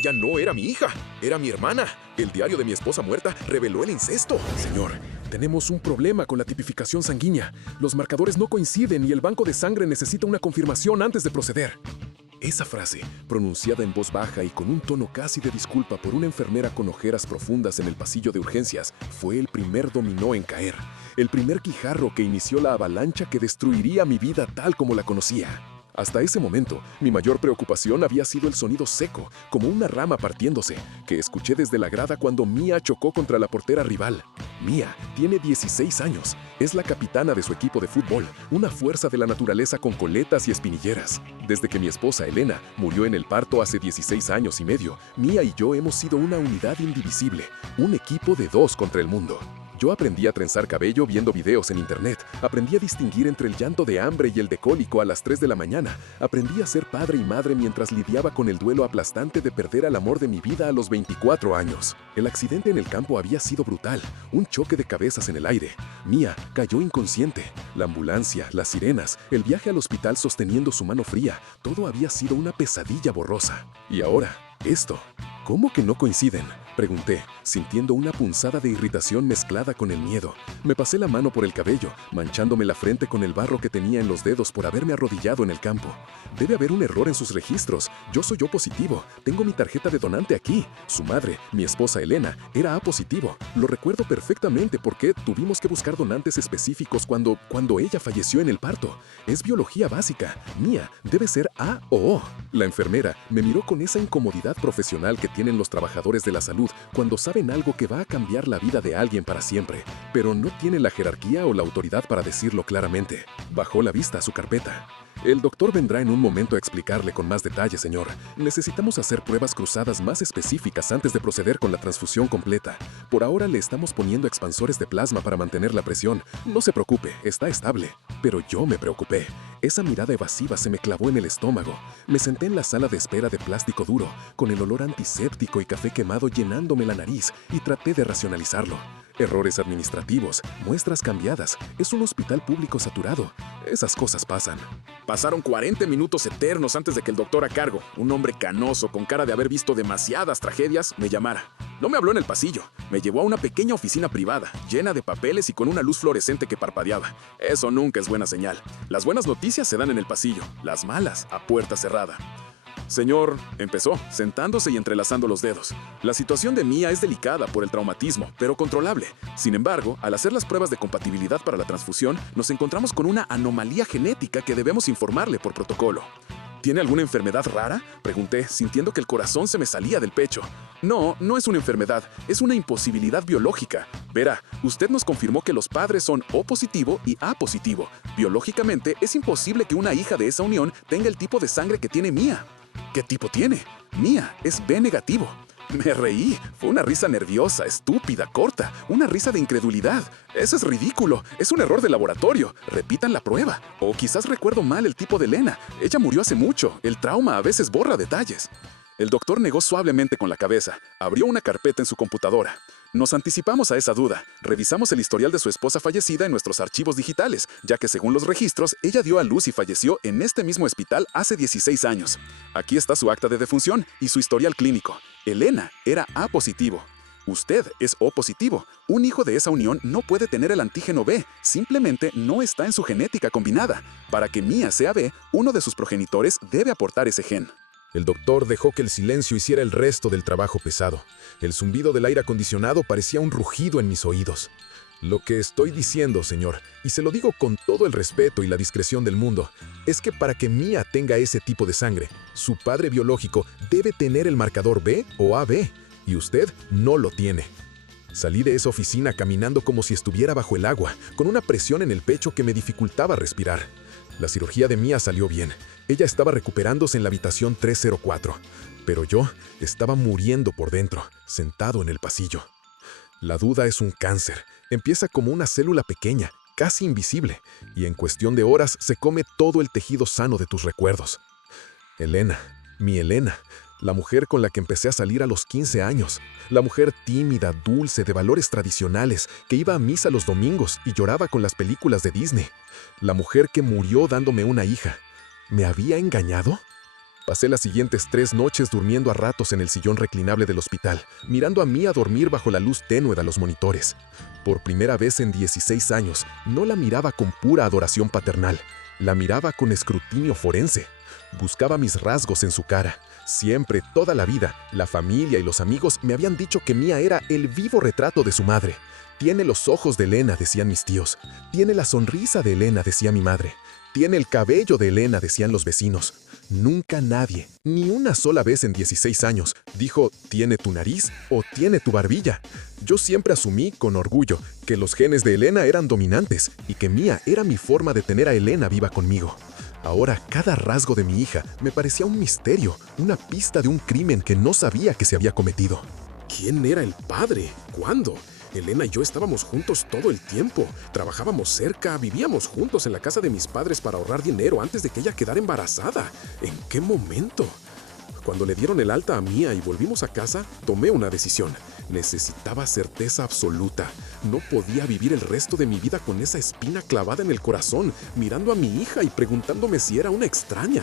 Ella no era mi hija, era mi hermana. El diario de mi esposa muerta reveló el incesto. Señor, tenemos un problema con la tipificación sanguínea. Los marcadores no coinciden y el banco de sangre necesita una confirmación antes de proceder. Esa frase, pronunciada en voz baja y con un tono casi de disculpa por una enfermera con ojeras profundas en el pasillo de urgencias, fue el primer dominó en caer. El primer guijarro que inició la avalancha que destruiría mi vida tal como la conocía. Hasta ese momento, mi mayor preocupación había sido el sonido seco, como una rama partiéndose, que escuché desde la grada cuando Mia chocó contra la portera rival. Mia tiene 16 años, es la capitana de su equipo de fútbol, una fuerza de la naturaleza con coletas y espinilleras. Desde que mi esposa Elena murió en el parto hace 16 años y medio, Mia y yo hemos sido una unidad indivisible, un equipo de dos contra el mundo. Yo aprendí a trenzar cabello viendo videos en internet, aprendí a distinguir entre el llanto de hambre y el de cólico a las 3 de la mañana, aprendí a ser padre y madre mientras lidiaba con el duelo aplastante de perder al amor de mi vida a los 24 años. El accidente en el campo había sido brutal, un choque de cabezas en el aire. Mia cayó inconsciente. La ambulancia, las sirenas, el viaje al hospital sosteniendo su mano fría, todo había sido una pesadilla borrosa. Y ahora, esto. ¿Cómo que no coinciden?, pregunté, sintiendo una punzada de irritación mezclada con el miedo. Me pasé la mano por el cabello, manchándome la frente con el barro que tenía en los dedos por haberme arrodillado en el campo. Debe haber un error en sus registros. Yo soy O positivo. Tengo mi tarjeta de donante aquí. Su madre, mi esposa Elena, era A positivo. Lo recuerdo perfectamente porque tuvimos que buscar donantes específicos cuando ella falleció en el parto. Es biología básica. Mia debe ser A o O. La enfermera me miró con esa incomodidad profesional que tienen los trabajadores de la salud cuando saben algo que va a cambiar la vida de alguien para siempre, pero no tienen la jerarquía o la autoridad para decirlo claramente. Bajó la vista a su carpeta. El doctor vendrá en un momento a explicarle con más detalle, señor. Necesitamos hacer pruebas cruzadas más específicas antes de proceder con la transfusión completa. Por ahora le estamos poniendo expansores de plasma para mantener la presión. No se preocupe, está estable. Pero yo me preocupé. Esa mirada evasiva se me clavó en el estómago. Me senté en la sala de espera de plástico duro, con el olor antiséptico y café quemado llenándome la nariz, y traté de racionalizarlo. Errores administrativos, muestras cambiadas, es un hospital público saturado. Esas cosas pasan. Pasaron 40 minutos eternos antes de que el doctor a cargo, un hombre canoso con cara de haber visto demasiadas tragedias, me llamara. No me habló en el pasillo, me llevó a una pequeña oficina privada, llena de papeles y con una luz fluorescente que parpadeaba. Eso nunca es buena señal. Las buenas noticias se dan en el pasillo, las malas a puerta cerrada. Señor, empezó, sentándose y entrelazando los dedos. La situación de Mia es delicada por el traumatismo, pero controlable. Sin embargo, al hacer las pruebas de compatibilidad para la transfusión, nos encontramos con una anomalía genética que debemos informarle por protocolo. ¿Tiene alguna enfermedad rara?, pregunté, sintiendo que el corazón se me salía del pecho. No, no es una enfermedad, es una imposibilidad biológica. Verá, usted nos confirmó que los padres son O positivo y A positivo. Biológicamente, es imposible que una hija de esa unión tenga el tipo de sangre que tiene Mia. ¿Qué tipo tiene? Mia es B negativo. Me reí. Fue una risa nerviosa, estúpida, corta. Una risa de incredulidad. Eso es ridículo. Es un error de laboratorio. Repitan la prueba. O quizás recuerdo mal el tipo de Elena. Ella murió hace mucho. El trauma a veces borra detalles. El doctor negó suavemente con la cabeza. Abrió una carpeta en su computadora. Nos anticipamos a esa duda. Revisamos el historial de su esposa fallecida en nuestros archivos digitales, ya que según los registros, ella dio a luz y falleció en este mismo hospital hace 16 años. Aquí está su acta de defunción y su historial clínico. Elena era A positivo. Usted es O positivo. Un hijo de esa unión no puede tener el antígeno B, simplemente no está en su genética combinada. Para que Mia sea B, uno de sus progenitores debe aportar ese gen. El doctor dejó que el silencio hiciera el resto del trabajo pesado. El zumbido del aire acondicionado parecía un rugido en mis oídos. Lo que estoy diciendo, señor, y se lo digo con todo el respeto y la discreción del mundo, es que para que Mia tenga ese tipo de sangre, su padre biológico debe tener el marcador B o AB, y usted no lo tiene. Salí de esa oficina caminando como si estuviera bajo el agua, con una presión en el pecho que me dificultaba respirar. La cirugía de Mia salió bien. Ella estaba recuperándose en la habitación 304, pero yo estaba muriendo por dentro, sentado en el pasillo. La duda es un cáncer. Empieza como una célula pequeña, casi invisible, y en cuestión de horas se come todo el tejido sano de tus recuerdos. Elena, mi Elena, la mujer con la que empecé a salir a los 15 años, la mujer tímida, dulce, de valores tradicionales, que iba a misa los domingos y lloraba con las películas de Disney, la mujer que murió dándome una hija. ¿Me había engañado? Pasé las siguientes 3 noches durmiendo a ratos en el sillón reclinable del hospital, mirando a Mía dormir bajo la luz tenue de los monitores. Por primera vez en 16 años, no la miraba con pura adoración paternal, la miraba con escrutinio forense. Buscaba mis rasgos en su cara. Siempre, toda la vida, la familia y los amigos me habían dicho que Mía era el vivo retrato de su madre. Tiene los ojos de Elena, decían mis tíos. Tiene la sonrisa de Elena, decía mi madre. Tiene el cabello de Elena, decían los vecinos. Nunca nadie, ni una sola vez en 16 años, dijo «tiene tu nariz» o «tiene tu barbilla». Yo siempre asumí, con orgullo, que los genes de Elena eran dominantes y que Mía era mi forma de tener a Elena viva conmigo. Ahora, cada rasgo de mi hija me parecía un misterio, una pista de un crimen que no sabía que se había cometido. ¿Quién era el padre? ¿Cuándo? Elena y yo estábamos juntos todo el tiempo. Trabajábamos cerca, vivíamos juntos en la casa de mis padres para ahorrar dinero antes de que ella quedara embarazada. ¿En qué momento? Cuando le dieron el alta a Mía y volvimos a casa, tomé una decisión. Necesitaba certeza absoluta. No podía vivir el resto de mi vida con esa espina clavada en el corazón, mirando a mi hija y preguntándome si era una extraña.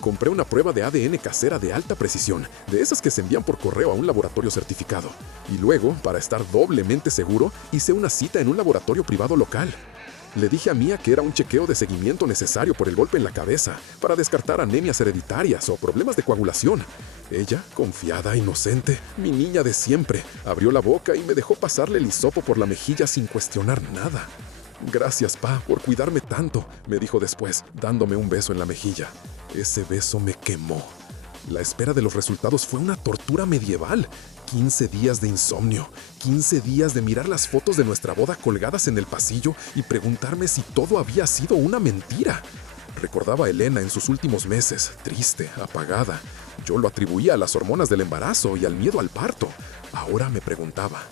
Compré una prueba de ADN casera de alta precisión, de esas que se envían por correo a un laboratorio certificado. Y luego, para estar doblemente seguro, hice una cita en un laboratorio privado local. Le dije a Mía que era un chequeo de seguimiento necesario por el golpe en la cabeza, para descartar anemias hereditarias o problemas de coagulación. Ella, confiada, inocente, mi niña de siempre, abrió la boca y me dejó pasarle el hisopo por la mejilla sin cuestionar nada. «Gracias, Pa, por cuidarme tanto», me dijo después, dándome un beso en la mejilla. Ese beso me quemó. La espera de los resultados fue una tortura medieval. 15 días de insomnio, 15 días de mirar las fotos de nuestra boda colgadas en el pasillo y preguntarme si todo había sido una mentira. Recordaba a Elena en sus últimos meses, triste, apagada. Yo lo atribuía a las hormonas del embarazo y al miedo al parto. Ahora me preguntaba,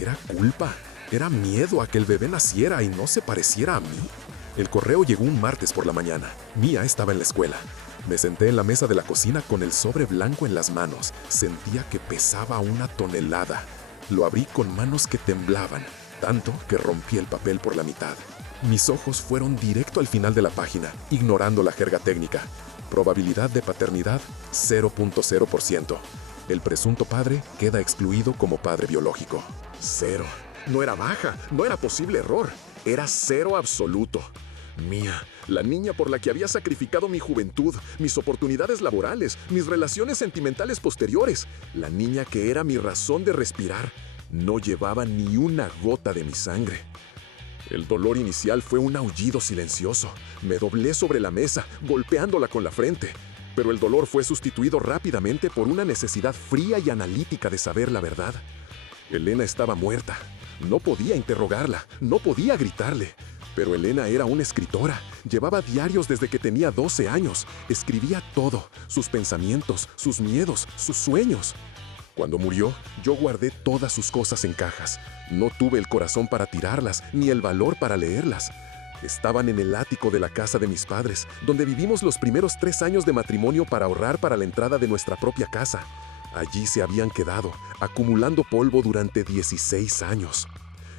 ¿era culpa? ¿Era miedo a que el bebé naciera y no se pareciera a mí? El correo llegó un martes por la mañana. Mía estaba en la escuela. Me senté en la mesa de la cocina con el sobre blanco en las manos. Sentía que pesaba 1 tonelada. Lo abrí con manos que temblaban, tanto que rompí el papel por la mitad. Mis ojos fueron directo al final de la página, ignorando la jerga técnica. Probabilidad de paternidad, 0.0%. El presunto padre queda excluido como padre biológico. 0. No era baja, no era posible error. Era 0 absoluto. Mía, la niña por la que había sacrificado mi juventud, mis oportunidades laborales, mis relaciones sentimentales posteriores, la niña que era mi razón de respirar, no llevaba ni una gota de mi sangre. El dolor inicial fue un aullido silencioso. Me doblé sobre la mesa, golpeándola con la frente. Pero el dolor fue sustituido rápidamente por una necesidad fría y analítica de saber la verdad. Elena estaba muerta. No podía interrogarla, no podía gritarle. Pero Elena era una escritora. Llevaba diarios desde que tenía 12 años. Escribía todo, sus pensamientos, sus miedos, sus sueños. Cuando murió, yo guardé todas sus cosas en cajas. No tuve el corazón para tirarlas, ni el valor para leerlas. Estaban en el ático de la casa de mis padres, donde vivimos los primeros 3 años de matrimonio para ahorrar para la entrada de nuestra propia casa. Allí se habían quedado, acumulando polvo durante 16 años.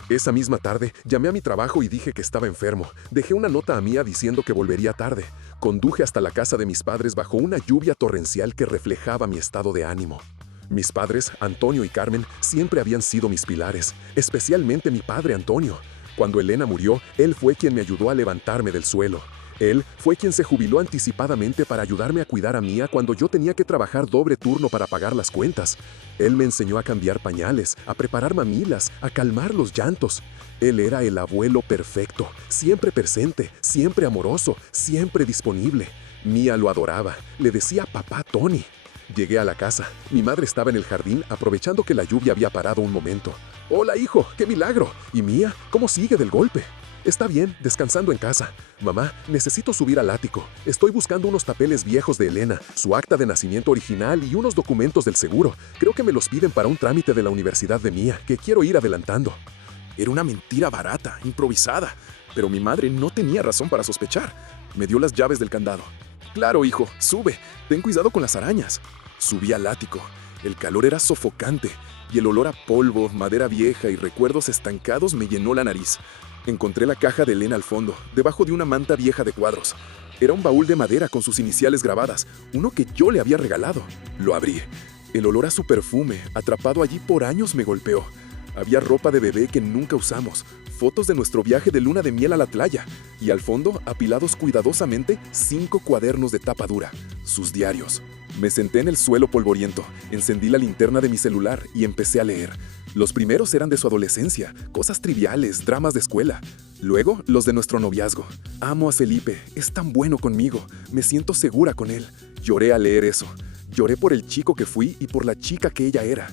Esa misma tarde, llamé a mi trabajo y dije que estaba enfermo. Dejé una nota a Mía diciendo que volvería tarde. Conduje hasta la casa de mis padres bajo una lluvia torrencial que reflejaba mi estado de ánimo. Mis padres, Antonio y Carmen, siempre habían sido mis pilares, especialmente mi padre Antonio. Cuando Elena murió, él fue quien me ayudó a levantarme del suelo. Él fue quien se jubiló anticipadamente para ayudarme a cuidar a Mía cuando yo tenía que trabajar doble turno para pagar las cuentas. Él me enseñó a cambiar pañales, a preparar mamilas, a calmar los llantos. Él era el abuelo perfecto, siempre presente, siempre amoroso, siempre disponible. Mía lo adoraba, le decía papá Tony. Llegué a la casa. Mi madre estaba en el jardín aprovechando que la lluvia había parado un momento. «Hola, hijo, qué milagro. ¿Y Mía? ¿Cómo sigue del golpe?» «Está bien, descansando en casa. Mamá, necesito subir al ático. Estoy buscando unos papeles viejos de Elena, su acta de nacimiento original y unos documentos del seguro. Creo que me los piden para un trámite de la universidad de Mía, que quiero ir adelantando». Era una mentira barata, improvisada, pero mi madre no tenía razón para sospechar. Me dio las llaves del candado. «Claro, hijo, sube. Ten cuidado con las arañas». Subí al ático. El calor era sofocante y el olor a polvo, madera vieja y recuerdos estancados me llenó la nariz. Encontré la caja de Elena al fondo, debajo de una manta vieja de cuadros. Era un baúl de madera con sus iniciales grabadas, uno que yo le había regalado. Lo abrí. El olor a su perfume, atrapado allí por años, me golpeó. Había ropa de bebé que nunca usamos, fotos de nuestro viaje de luna de miel a la playa, y al fondo, apilados cuidadosamente, 5 cuadernos de tapa dura, sus diarios. Me senté en el suelo polvoriento, encendí la linterna de mi celular y empecé a leer. Los primeros eran de su adolescencia, cosas triviales, dramas de escuela. Luego, los de nuestro noviazgo. Amo a Felipe, es tan bueno conmigo, me siento segura con él. Lloré al leer eso. Lloré por el chico que fui y por la chica que ella era.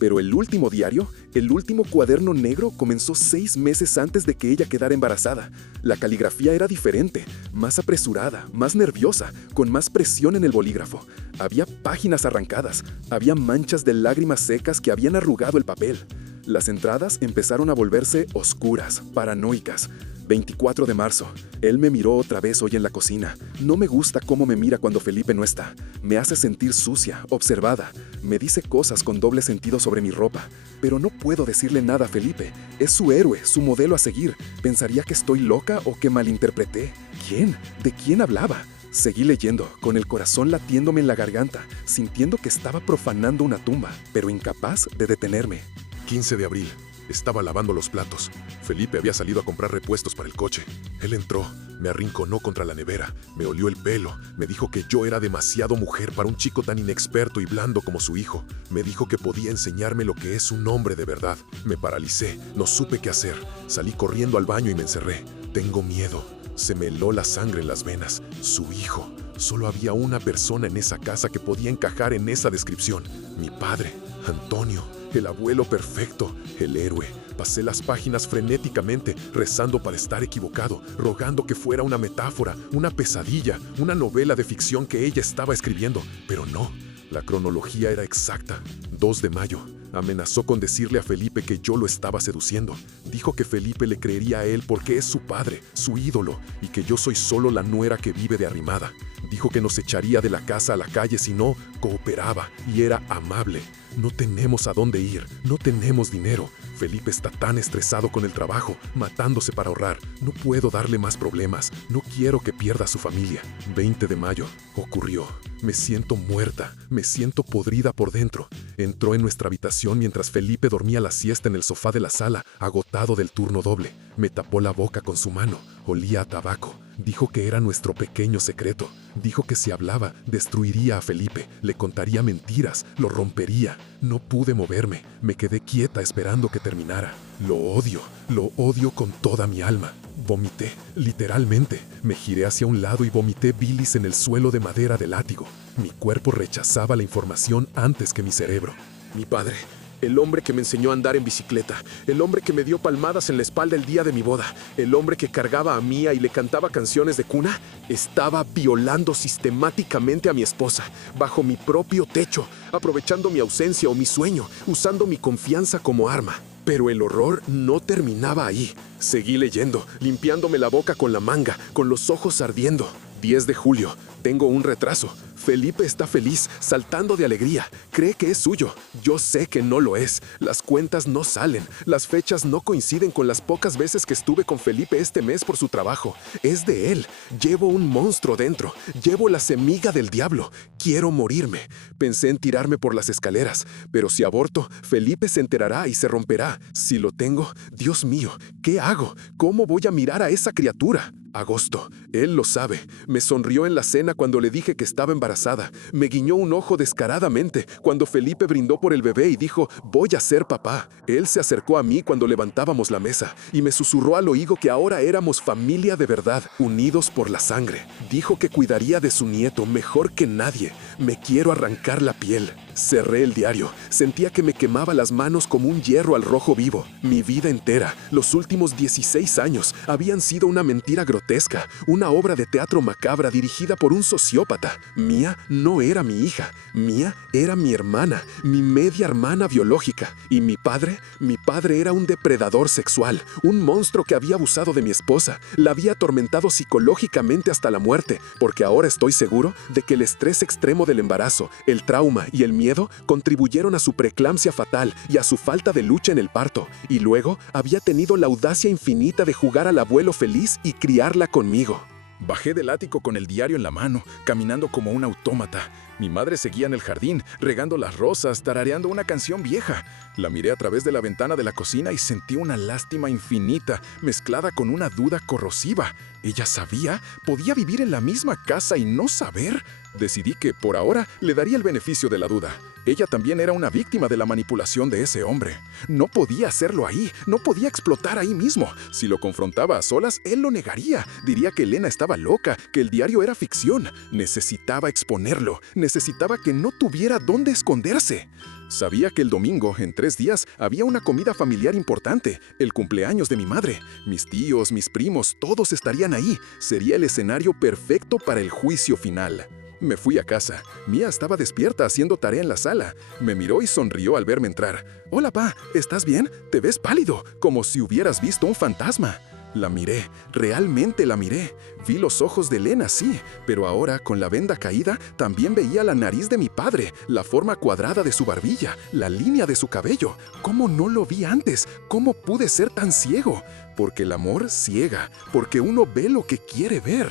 Pero el último diario, el último cuaderno negro, comenzó 6 meses antes de que ella quedara embarazada. La caligrafía era diferente, más apresurada, más nerviosa, con más presión en el bolígrafo. Había páginas arrancadas, había manchas de lágrimas secas que habían arrugado el papel. Las entradas empezaron a volverse oscuras, paranoicas. 24 de marzo. Él me miró otra vez hoy en la cocina. No me gusta cómo me mira cuando Felipe no está. Me hace sentir sucia, observada. Me dice cosas con doble sentido sobre mi ropa. Pero no puedo decirle nada a Felipe. Es su héroe, su modelo a seguir. ¿Pensaría que estoy loca o que malinterpreté? ¿Quién? ¿De quién hablaba? Seguí leyendo, con el corazón latiéndome en la garganta, sintiendo que estaba profanando una tumba, pero incapaz de detenerme. 15 de abril. Estaba lavando los platos. Felipe había salido a comprar repuestos para el coche. Él entró, me arrinconó contra la nevera, me olió el pelo, me dijo que yo era demasiado mujer para un chico tan inexperto y blando como su hijo. Me dijo que podía enseñarme lo que es un hombre de verdad. Me paralicé, no supe qué hacer. Salí corriendo al baño y me encerré. Tengo miedo. Se me heló la sangre en las venas. Su hijo. Solo había una persona en esa casa que podía encajar en esa descripción. Mi padre, Antonio. El abuelo perfecto, el héroe. Pasé las páginas frenéticamente, rezando para estar equivocado, rogando que fuera una metáfora, una pesadilla, una novela de ficción que ella estaba escribiendo. Pero no, la cronología era exacta. 2 de mayo. Amenazó con decirle a Felipe que yo lo estaba seduciendo. Dijo que Felipe le creería a él porque es su padre, su ídolo, y que yo soy solo la nuera que vive de arrimada. Dijo que nos echaría de la casa a la calle si no cooperaba, y era amable. No tenemos a dónde ir, no tenemos dinero. Felipe está tan estresado con el trabajo, matándose para ahorrar. No puedo darle más problemas, no quiero que pierda a su familia. 20 de mayo. Ocurrió. Me siento muerta, me siento podrida por dentro. Entró en nuestra habitación mientras Felipe dormía la siesta en el sofá de la sala, agotado del turno doble. Me tapó la boca con su mano, olía a tabaco. Dijo que era nuestro pequeño secreto. Dijo que si hablaba, destruiría a Felipe, le contaría mentiras, lo rompería. No pude moverme, me quedé quieta esperando que terminara. Lo odio con toda mi alma. Vomité, literalmente. Me giré hacia un lado y vomité bilis en el suelo de madera del látigo. Mi cuerpo rechazaba la información antes que mi cerebro. Mi padre, el hombre que me enseñó a andar en bicicleta, el hombre que me dio palmadas en la espalda el día de mi boda, el hombre que cargaba a Mía y le cantaba canciones de cuna, estaba violando sistemáticamente a mi esposa, bajo mi propio techo, aprovechando mi ausencia o mi sueño, usando mi confianza como arma. Pero el horror no terminaba ahí. Seguí leyendo, limpiándome la boca con la manga, con los ojos ardiendo. 10 de julio. Tengo un retraso. Felipe está feliz, saltando de alegría. Cree que es suyo. Yo sé que no lo es. Las cuentas no salen. Las fechas no coinciden con las pocas veces que estuve con Felipe este mes por su trabajo. Es de él. Llevo un monstruo dentro. Llevo la semilla del diablo. Quiero morirme. Pensé en tirarme por las escaleras. Pero si aborto, Felipe se enterará y se romperá. Si lo tengo, Dios mío, ¿qué hago? ¿Cómo voy a mirar a esa criatura? Agosto. Él lo sabe. Me sonrió en la cena cuando le dije que estaba embarazada. Me guiñó un ojo descaradamente cuando Felipe brindó por el bebé y dijo, voy a ser papá. Él se acercó a mí cuando levantábamos la mesa y me susurró al oído que ahora éramos familia de verdad, unidos por la sangre. Dijo que cuidaría de su nieto mejor que nadie. Me quiero arrancar la piel. Cerré el diario. Sentía que me quemaba las manos como un hierro al rojo vivo. Mi vida entera, los últimos 16 años, habían sido una mentira grotesca, una obra de teatro macabra dirigida por un sociópata. Mía no era mi hija. Mía era mi hermana, mi media hermana biológica. Y mi padre era un depredador sexual, un monstruo que había abusado de mi esposa, la había atormentado psicológicamente hasta la muerte, porque ahora estoy seguro de que el estrés extremo del embarazo, el trauma y el miedo contribuyeron a su preeclampsia fatal y a su falta de lucha en el parto. Y luego había tenido la audacia infinita de jugar al abuelo feliz y criarla conmigo. Bajé del ático con el diario en la mano, caminando como un autómata. Mi madre seguía en el jardín, regando las rosas, tarareando una canción vieja. La miré a través de la ventana de la cocina y sentí una lástima infinita, mezclada con una duda corrosiva. ¿Ella sabía? ¿Podía vivir en la misma casa y no saber? Decidí que, por ahora, le daría el beneficio de la duda. Ella también era una víctima de la manipulación de ese hombre. No podía hacerlo ahí, no podía explotar ahí mismo. Si lo confrontaba a solas, él lo negaría. Diría que Elena estaba loca, que el diario era ficción. Necesitaba exponerlo, necesitaba que no tuviera dónde esconderse. Sabía que el domingo, en 3 días, había una comida familiar importante, el cumpleaños de mi madre. Mis tíos, mis primos, todos estarían ahí. Sería el escenario perfecto para el juicio final. Me fui a casa. Mía estaba despierta haciendo tarea en la sala. Me miró y sonrió al verme entrar. «Hola, pa, ¿estás bien? Te ves pálido, como si hubieras visto un fantasma». La miré, realmente la miré. Vi los ojos de Elena, sí, pero ahora, con la venda caída, también veía la nariz de mi padre, la forma cuadrada de su barbilla, la línea de su cabello. ¿Cómo no lo vi antes? ¿Cómo pude ser tan ciego? Porque el amor ciega, porque uno ve lo que quiere ver.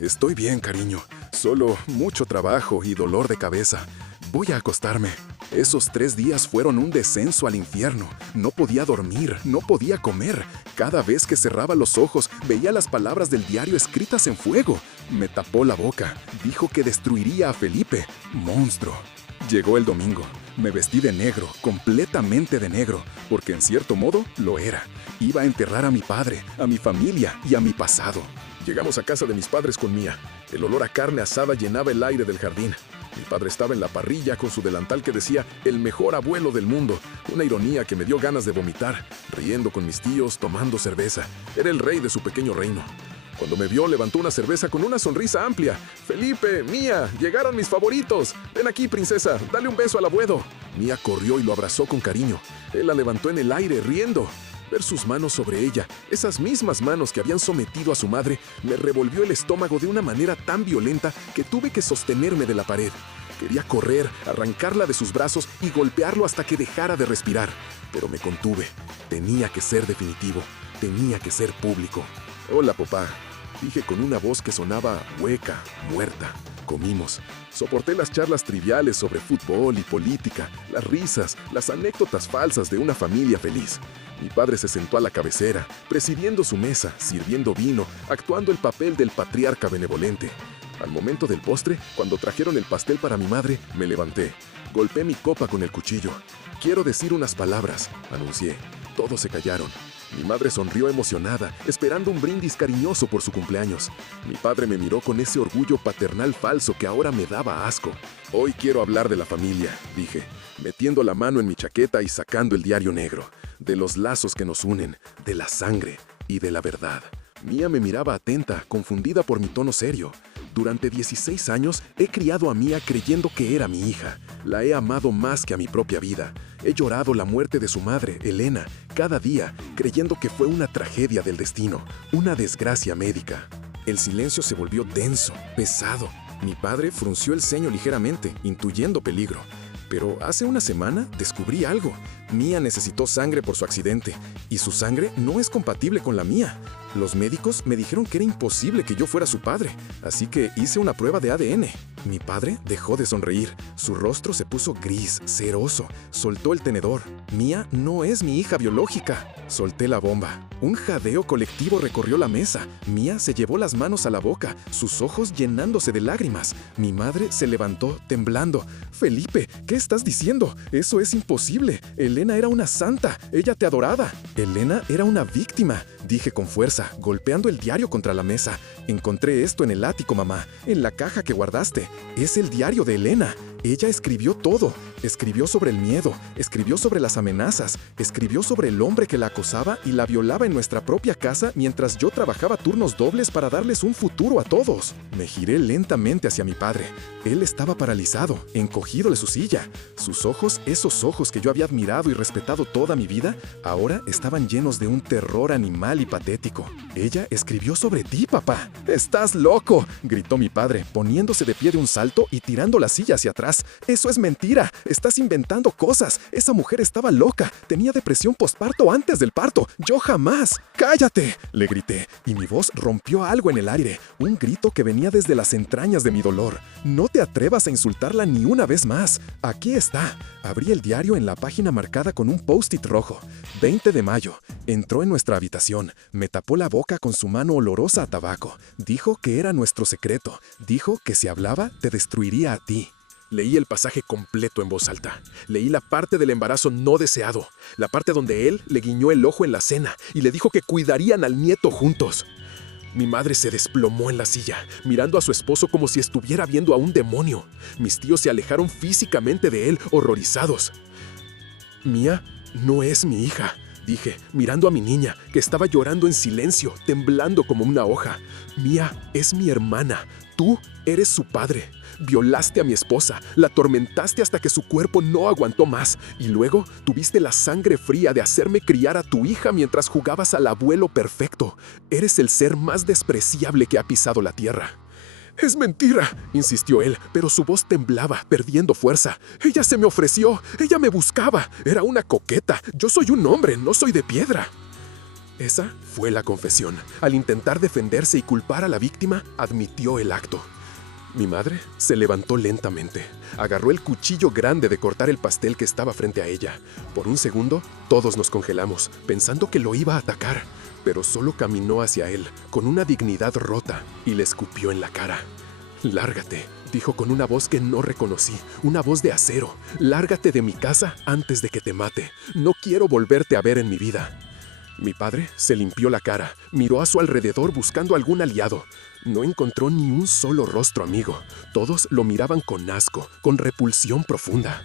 Estoy bien, cariño. Solo mucho trabajo y dolor de cabeza. Voy a acostarme. Esos 3 días fueron un descenso al infierno. No podía dormir, no podía comer. Cada vez que cerraba los ojos, veía las palabras del diario escritas en fuego. Me tapó la boca. Dijo que destruiría a Felipe. Monstruo. Llegó el domingo. Me vestí de negro, completamente de negro, porque en cierto modo lo era. Iba a enterrar a mi padre, a mi familia y a mi pasado. Llegamos a casa de mis padres con Mía. El olor a carne asada llenaba el aire del jardín. Mi padre estaba en la parrilla con su delantal que decía «el mejor abuelo del mundo», una ironía que me dio ganas de vomitar, riendo con mis tíos, tomando cerveza. Era el rey de su pequeño reino. Cuando me vio, levantó una cerveza con una sonrisa amplia. «Felipe, Mía, llegaron mis favoritos. Ven aquí, princesa, dale un beso al abuelo». Mía corrió y lo abrazó con cariño. Él la levantó en el aire, riendo. Ver sus manos sobre ella, esas mismas manos que habían sometido a su madre, me revolvió el estómago de una manera tan violenta que tuve que sostenerme de la pared. Quería correr, arrancarla de sus brazos y golpearlo hasta que dejara de respirar. Pero me contuve. Tenía que ser definitivo. Tenía que ser público. «Hola, papá», dije con una voz que sonaba hueca, muerta. Comimos. Soporté las charlas triviales sobre fútbol y política, las risas, las anécdotas falsas de una familia feliz. Mi padre se sentó a la cabecera, presidiendo su mesa, sirviendo vino, actuando el papel del patriarca benevolente. Al momento del postre, cuando trajeron el pastel para mi madre, me levanté. Golpeé mi copa con el cuchillo. «Quiero decir unas palabras», anuncié. Todos se callaron. Mi madre sonrió emocionada, esperando un brindis cariñoso por su cumpleaños. Mi padre me miró con ese orgullo paternal falso que ahora me daba asco. «Hoy quiero hablar de la familia», dije, metiendo la mano en mi chaqueta y sacando el diario negro. De los lazos que nos unen, de la sangre y de la verdad. Mía me miraba atenta, confundida por mi tono serio. Durante 16 años he criado a Mía creyendo que era mi hija. La he amado más que a mi propia vida. He llorado la muerte de su madre, Elena, cada día, creyendo que fue una tragedia del destino, una desgracia médica. El silencio se volvió denso, pesado. Mi padre frunció el ceño ligeramente, intuyendo peligro. Pero hace una semana descubrí algo. Mía necesitó sangre por su accidente, y su sangre no es compatible con la mía. Los médicos me dijeron que era imposible que yo fuera su padre, así que hice una prueba de ADN. Mi padre dejó de sonreír. Su rostro se puso gris, ceroso. Soltó el tenedor. Mía no es mi hija biológica. Solté la bomba. Un jadeo colectivo recorrió la mesa. Mía se llevó las manos a la boca, sus ojos llenándose de lágrimas. Mi madre se levantó, temblando. «Felipe, ¿qué estás diciendo? Eso es imposible. Elena era una santa. Ella te adoraba». «Elena era una víctima», dije con fuerza, golpeando el diario contra la mesa. «Encontré esto en el ático, mamá, en la caja que guardaste. Es el diario de Elena. Ella escribió todo. Escribió sobre el miedo, escribió sobre las amenazas, escribió sobre el hombre que la acosaba y la violaba en nuestra propia casa mientras yo trabajaba turnos dobles para darles un futuro a todos». Me giré lentamente hacia mi padre. Él estaba paralizado, encogido de su silla. Sus ojos, esos ojos que yo había admirado y respetado toda mi vida, ahora estaban llenos de un terror animal y patético. «Ella escribió sobre ti, papá». «¡Estás loco!», gritó mi padre, poniéndose de pie de un salto y tirando la silla hacia atrás. estás? Eso es mentira. Estás inventando cosas. Esa mujer estaba loca. Tenía depresión postparto antes del parto. Yo jamás. ¡Cállate!, le grité, y mi voz rompió algo en el aire. Un grito que venía desde las entrañas de mi dolor. No te atrevas a insultarla ni una vez más. Aquí está. Abrí el diario en la página marcada con un post-it rojo. 20 de mayo. Entró en nuestra habitación. Me tapó la boca con su mano olorosa a tabaco. Dijo que era nuestro secreto. Dijo que si hablaba, te destruiría a ti. Leí el pasaje completo en voz alta. Leí la parte del embarazo no deseado, la parte donde él le guiñó el ojo en la cena y le dijo que cuidarían al nieto juntos. Mi madre se desplomó en la silla, mirando a su esposo como si estuviera viendo a un demonio. Mis tíos se alejaron físicamente de él, horrorizados. Mía no es mi hija, dije, mirando a mi niña, que estaba llorando en silencio, temblando como una hoja. Mía es mi hermana. Tú eres su padre. Violaste a mi esposa, la atormentaste hasta que su cuerpo no aguantó más, y luego tuviste la sangre fría de hacerme criar a tu hija mientras jugabas al abuelo perfecto. Eres el ser más despreciable que ha pisado la tierra. «Es mentira», insistió él, pero su voz temblaba, perdiendo fuerza. «Ella se me ofreció, ella me buscaba, era una coqueta. Yo soy un hombre, no soy de piedra». Esa fue la confesión. Al intentar defenderse y culpar a la víctima, admitió el acto. Mi madre se levantó lentamente. Agarró el cuchillo grande de cortar el pastel que estaba frente a ella. Por un segundo, todos nos congelamos, pensando que lo iba a atacar. Pero solo caminó hacia él, con una dignidad rota, y le escupió en la cara. «Lárgate», dijo con una voz que no reconocí, una voz de acero. «Lárgate de mi casa antes de que te mate. No quiero volverte a ver en mi vida». Mi padre se limpió la cara, miró a su alrededor buscando algún aliado. No encontró ni un solo rostro amigo. Todos lo miraban con asco, con repulsión profunda.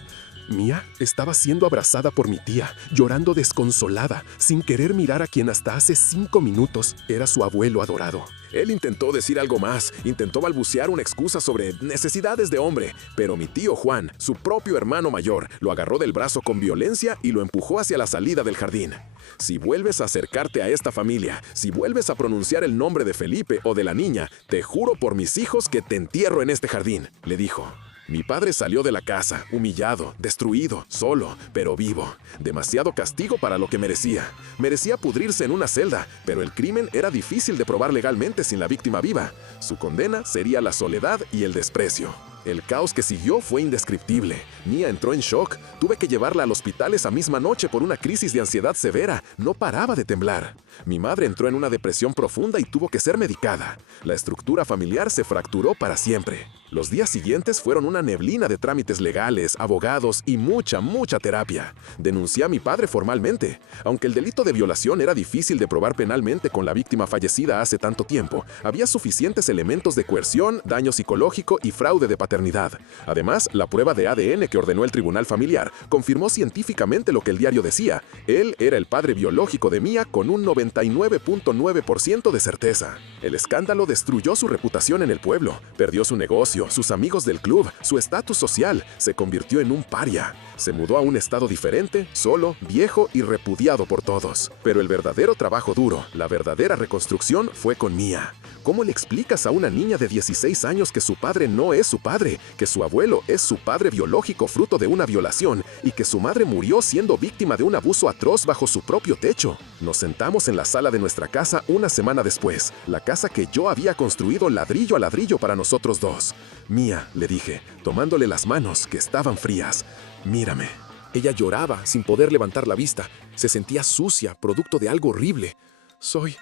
Mía estaba siendo abrazada por mi tía, llorando desconsolada, sin querer mirar a quien hasta hace 5 minutos era su abuelo adorado. Él intentó decir algo más, intentó balbucear una excusa sobre necesidades de hombre, pero mi tío Juan, su propio hermano mayor, lo agarró del brazo con violencia y lo empujó hacia la salida del jardín. «Si vuelves a acercarte a esta familia, si vuelves a pronunciar el nombre de Felipe o de la niña, te juro por mis hijos que te entierro en este jardín», le dijo. Mi padre salió de la casa, humillado, destruido, solo, pero vivo. Demasiado castigo para lo que merecía. Merecía pudrirse en una celda, pero el crimen era difícil de probar legalmente sin la víctima viva. Su condena sería la soledad y el desprecio. El caos que siguió fue indescriptible. Mía entró en shock. Tuve que llevarla al hospital esa misma noche por una crisis de ansiedad severa. No paraba de temblar. Mi madre entró en una depresión profunda y tuvo que ser medicada. La estructura familiar se fracturó para siempre. Los días siguientes fueron una neblina de trámites legales, abogados y mucha terapia. Denuncié a mi padre formalmente. Aunque el delito de violación era difícil de probar penalmente con la víctima fallecida hace tanto tiempo, había suficientes elementos de coerción, daño psicológico y fraude de paternidad. Además, la prueba de ADN que ordenó el tribunal familiar confirmó científicamente lo que el diario decía. Él era el padre biológico de Mía con un 99.9% de certeza. El escándalo destruyó su reputación en el pueblo, perdió su negocio, sus amigos del club, su estatus social, se convirtió en un paria. Se mudó a un estado diferente, solo, viejo y repudiado por todos. Pero el verdadero trabajo duro, la verdadera reconstrucción fue con Mía. ¿Cómo le explicas a una niña de 16 años que su padre no es su padre, que su abuelo es su padre biológico fruto de una violación y que su madre murió siendo víctima de un abuso atroz bajo su propio techo? Nos sentamos en la sala de nuestra casa una semana después, la casa que yo había construido ladrillo a ladrillo para nosotros dos. «Mía», le dije, tomándole las manos que estaban frías, «mírame». Ella lloraba sin poder levantar la vista. Se sentía sucia, producto de algo horrible. Soy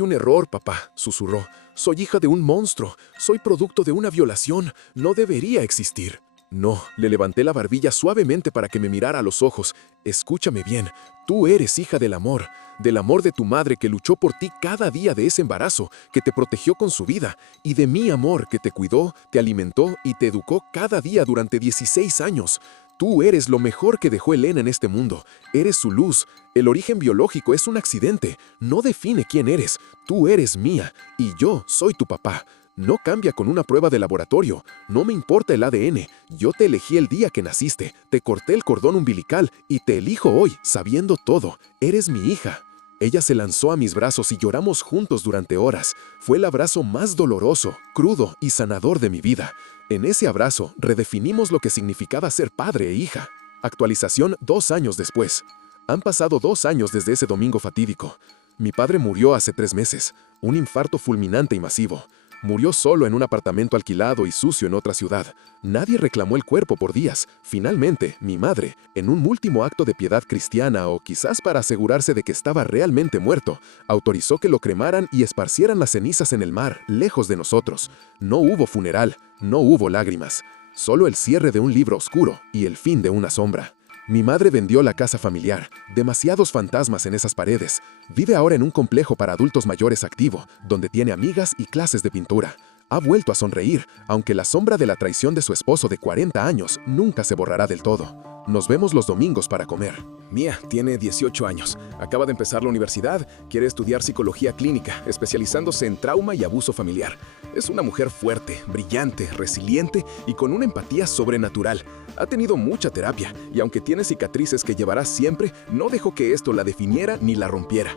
un error, papá», susurró. «Soy hija de un monstruo. Soy producto de una violación. No debería existir». «No», le levanté la barbilla suavemente para que me mirara a los ojos. «Escúchame bien. Tú eres hija del amor de tu madre que luchó por ti cada día de ese embarazo, que te protegió con su vida, y de mi amor que te cuidó, te alimentó y te educó cada día durante 16 años. Tú eres lo mejor que dejó Elena en este mundo. Eres su luz. El origen biológico es un accidente. No define quién eres. Tú eres Mía y yo soy tu papá. No cambia con una prueba de laboratorio. No me importa el ADN. Yo te elegí el día que naciste. Te corté el cordón umbilical y te elijo hoy, sabiendo todo. Eres mi hija». Ella se lanzó a mis brazos y lloramos juntos durante horas. Fue el abrazo más doloroso, crudo y sanador de mi vida. En ese abrazo, redefinimos lo que significaba ser padre e hija. Actualización 2 años después. Han pasado 2 años desde ese domingo fatídico. Mi padre murió hace 3 meses, un infarto fulminante y masivo. Murió solo en un apartamento alquilado y sucio en otra ciudad. Nadie reclamó el cuerpo por días. Finalmente, mi madre, en un último acto de piedad cristiana o quizás para asegurarse de que estaba realmente muerto, autorizó que lo cremaran y esparcieran las cenizas en el mar, lejos de nosotros. No hubo funeral, no hubo lágrimas. Solo el cierre de un libro oscuro y el fin de una sombra. Mi madre vendió la casa familiar, demasiados fantasmas en esas paredes. Vive ahora en un complejo para adultos mayores activo, donde tiene amigas y clases de pintura. Ha vuelto a sonreír, aunque la sombra de la traición de su esposo de 40 años nunca se borrará del todo. Nos vemos los domingos para comer. Mía tiene 18 años, acaba de empezar la universidad, quiere estudiar psicología clínica, especializándose en trauma y abuso familiar. Es una mujer fuerte, brillante, resiliente y con una empatía sobrenatural. Ha tenido mucha terapia y aunque tiene cicatrices que llevará siempre, no dejó que esto la definiera ni la rompiera.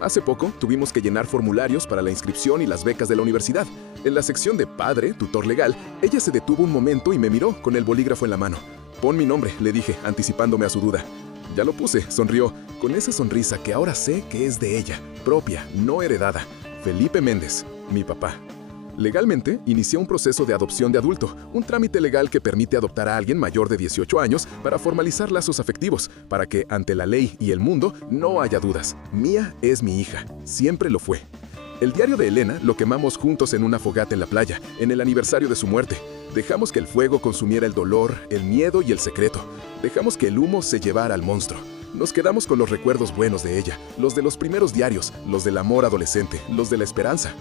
Hace poco tuvimos que llenar formularios para la inscripción y las becas de la universidad. En la sección de padre, tutor legal, ella se detuvo un momento y me miró con el bolígrafo en la mano. Pon mi nombre, le dije, anticipándome a su duda. Ya lo puse, sonrió, con esa sonrisa que ahora sé que es de ella, propia, no heredada. Felipe Méndez, mi papá. Legalmente, inicié un proceso de adopción de adulto, un trámite legal que permite adoptar a alguien mayor de 18 años para formalizar lazos afectivos, para que, ante la ley y el mundo, no haya dudas. Mía es mi hija, siempre lo fue. El diario de Elena lo quemamos juntos en una fogata en la playa, en el aniversario de su muerte. Dejamos que el fuego consumiera el dolor, el miedo y el secreto. Dejamos que el humo se llevara al monstruo. Nos quedamos con los recuerdos buenos de ella, los de los primeros diarios, los del amor adolescente, los de la esperanza.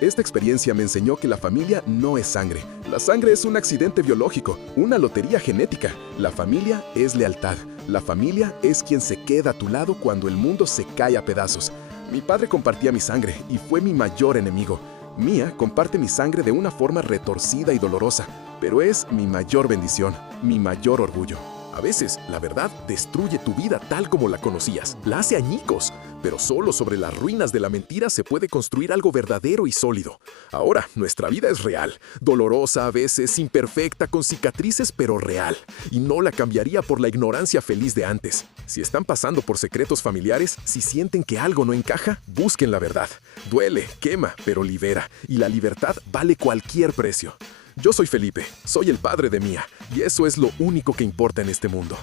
Esta experiencia me enseñó que la familia no es sangre. La sangre es un accidente biológico, una lotería genética. La familia es lealtad. La familia es quien se queda a tu lado cuando el mundo se cae a pedazos. Mi padre compartía mi sangre y fue mi mayor enemigo. Mía comparte mi sangre de una forma retorcida y dolorosa, pero es mi mayor bendición, mi mayor orgullo. A veces, la verdad destruye tu vida tal como la conocías, la hace añicos, pero solo sobre las ruinas de la mentira se puede construir algo verdadero y sólido. Ahora, nuestra vida es real, dolorosa a veces, imperfecta, con cicatrices, pero real, y no la cambiaría por la ignorancia feliz de antes. Si están pasando por secretos familiares, si sienten que algo no encaja, busquen la verdad. Duele, quema, pero libera, y la libertad vale cualquier precio. Yo soy Felipe, soy el padre de Mía, y eso es lo único que importa en este mundo.